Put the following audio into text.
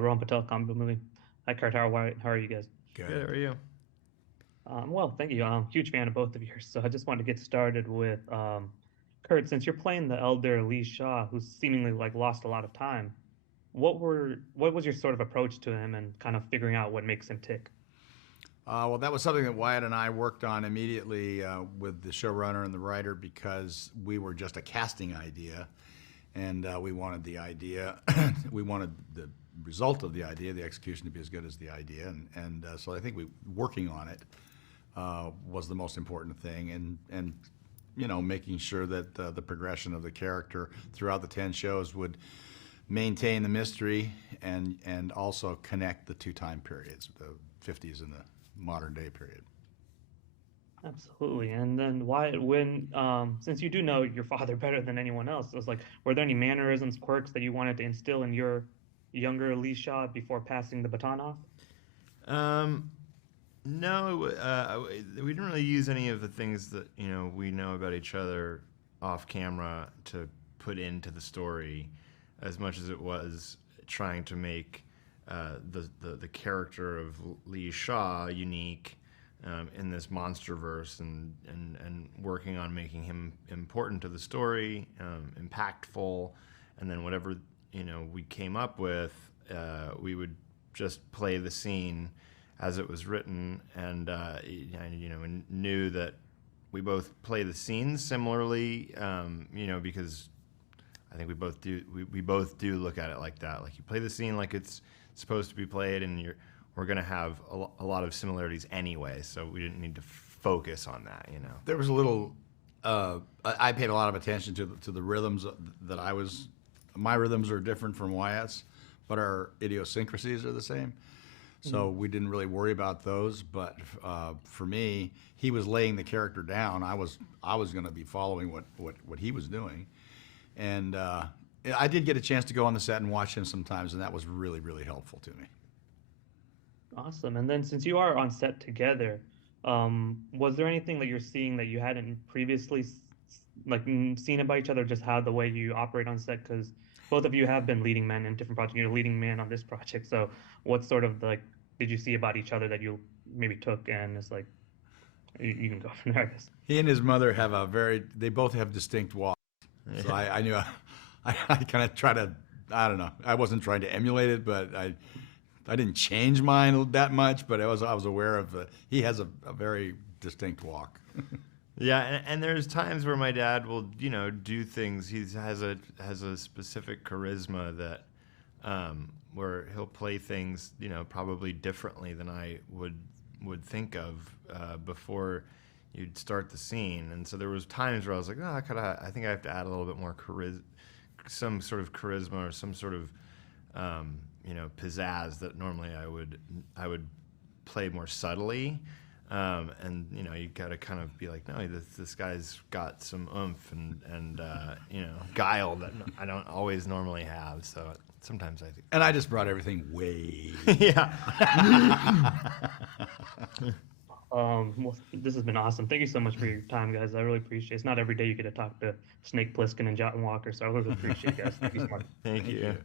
Rohan Patel, comic book movie. Hi, Kurt. Wyatt. How are you guys? Good. How are you? Well, thank you. I'm a huge fan of both of yours. So I just wanted to get started with Kurt. Since you're playing the elder Lee Shaw, who's seemingly like lost a lot of time, what was your sort of approach to him and kind of figuring out what makes him tick? Well, that was something that Wyatt and I worked on immediately with the showrunner and the writer because we were just a casting idea, and we wanted the idea, we wanted the result of the idea, the execution to be as good as the idea, and so I think working on it was the most important thing, and making sure that the progression of the character throughout the 10 shows would maintain the mystery and also connect the two time periods, the 50s and the modern day period. Absolutely. And then Wyatt, when since you do know your father better than anyone else, I was like, were there any mannerisms, quirks that you wanted to instill in your younger Lee Shaw before passing the baton off? Um, no, we didn't really use any of the things that we know about each other off camera to put into the story, as much as it was trying to make the character of Lee Shaw unique in this monster verse, and working on making him important to the story, impactful, and then whatever we came up with, we would just play the scene as it was written, and and knew that we both play the scenes similarly, because I think we both do look at it like that. Like, you play the scene like it's supposed to be played, and we're going to have a lot of similarities anyway, so we didn't need to focus on that. There was a little. I paid a lot of attention to the rhythms that I was. My rhythms are different from Wyatt's, but our idiosyncrasies are the same. So we didn't really worry about those. But for me, he was laying the character down. I was going to be following what he was doing, and I did get a chance to go on the set and watch him sometimes, and that was really, really helpful to me. Awesome. And then since you are on set together, was there anything that you're seeing that you hadn't previously seen about each other, just how the way you operate on set? Because both of you have been leading men in different projects. You're leading man on this project. So what sort of did you see about each other that you maybe took, and it's like you can go from there, I guess. He and his mother have they both have distinct walks. So I knew I kind of try to, I don't know, I wasn't trying to emulate it, but I didn't change mine that much, but I was aware of he has a very distinct walk. Yeah, and there's times where my dad will, do things. He has a specific charisma that where he'll play things, probably differently than I would think of before you'd start the scene. And so there was times where I was like, oh, I think I have to add a little bit more some sort of charisma, or some sort of pizzazz that normally I would play more subtly. And you got to kind of be like, no, this guy's got some oomph and guile that I don't always normally have. So sometimes I think. And I just brought everything way. Yeah. Well, this has been awesome. Thank you so much for your time, guys. I really appreciate it. It's not every day you get to talk to Snake Plissken and Jotun Walker, so I really appreciate it, guys. Thank you so much. Thank you.